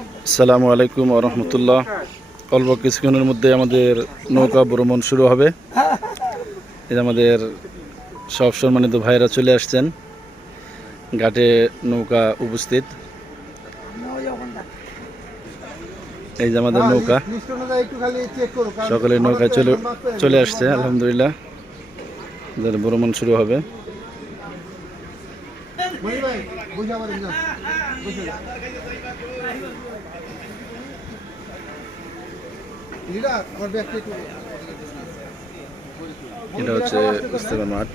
আসসালামু আলাইকুম ওয়া রাহমাতুল্লাহ। অল্প কিছুক্ষণের মধ্যে আমাদের নৌকা ভ্রমণ শুরু হবে। এই যে আমাদের সব সম্মানিত ভাইরা চলে আসছেন, ঘাটে নৌকা উপস্থিত। এই যে আমাদের নৌকা, সকলে নৌকায় চলে আসছে। আলহামদুলিল্লাহ, আমাদের ভ্রমণ শুরু হবে। এটা হচ্ছে ইস্তেমার মাঠ।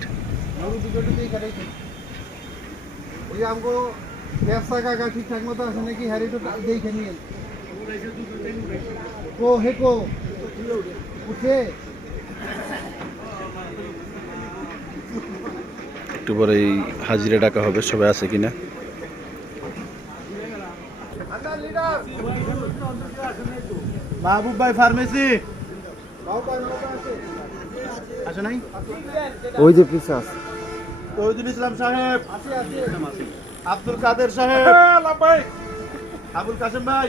ঠিকঠাক মতো আছে নাকি হ্যারি তো দেখে নিয়ে উঠে একটু পরেই হাজিরা ডাকা হবে, সবাই আছে কিনা। মাহবুব ভাই ফার্মেসি আসে নাই, ওই যে পিছে আছে তহিদুল ইসলাম সাহেব, আব্দুল কাদের সাহেব, আবুল কাসেম ভাই,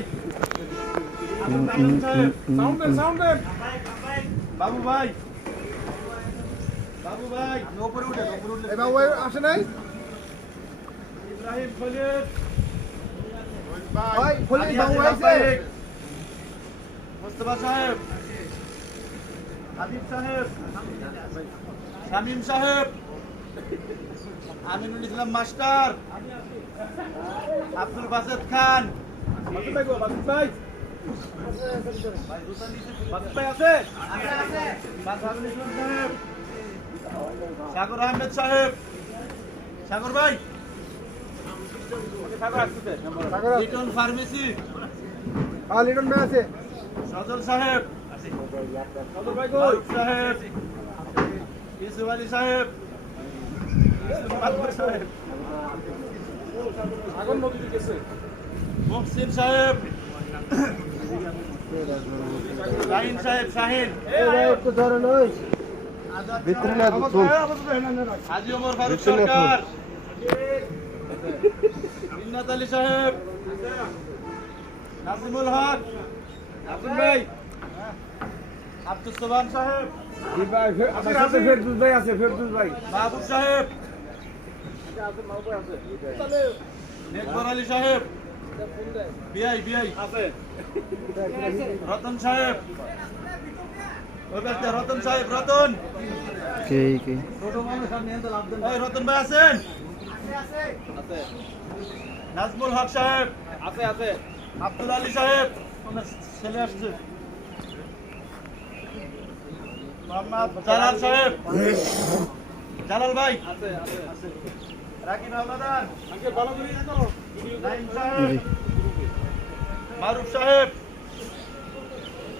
বাবু ভাই, বাবু ভাই বাবু ভাই আসে নাই, ইব্রাহিম খলিল ভাই, খলিল বাবু ভাই, মুস্তাফা সাহেব, হাবিব সাহেব, শামীম সাহেব, আমিনুল ইসলাম মাস্টার, আব্দুল বাসেদ খান, সাগর আহমেদ সাহেব, সাগর ভাই, লিটন ফার্মেসি, লিটন ভাই আছে, সজল সাহেব, সাহেব, ইউসুফ আলী সাহেব, মহসিন সাহেব, শাহিন সাহেব, শাহিন, হাজি ওমর ফারুক সরকার, মিন্নাত আলী সাহেব, নাজিমুল হক, নাজিম ভাই, আব্দুল সোবান সাহেব, ফেরদৌস ভাই আছে, ফেরদৌস ভাই, মাহবুব সাহেব, নেকবর আলী সাহেব, বিআই বিআই আছে, রতন সাহেব, রতন সাহেব, রতন রতন ভাই আছেন, নাজমুল হক সাহেব আছে, আছে আব্দুল আলী সাহেব, ছেলে আসছে, মোহাম্মদ জালাল সাহেব, জালাল ভাই আছে, আছে রাকিব হাওলাদার, আঙ্কেল ভালো করে দেখো, নাইম সাহেব, মারুফ সাহেব,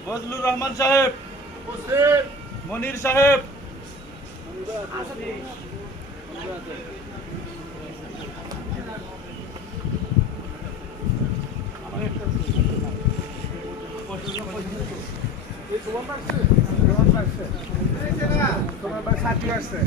ফজলুর রহমান সাহেব, মনির সাহেব, তোমার সাথী আসছে।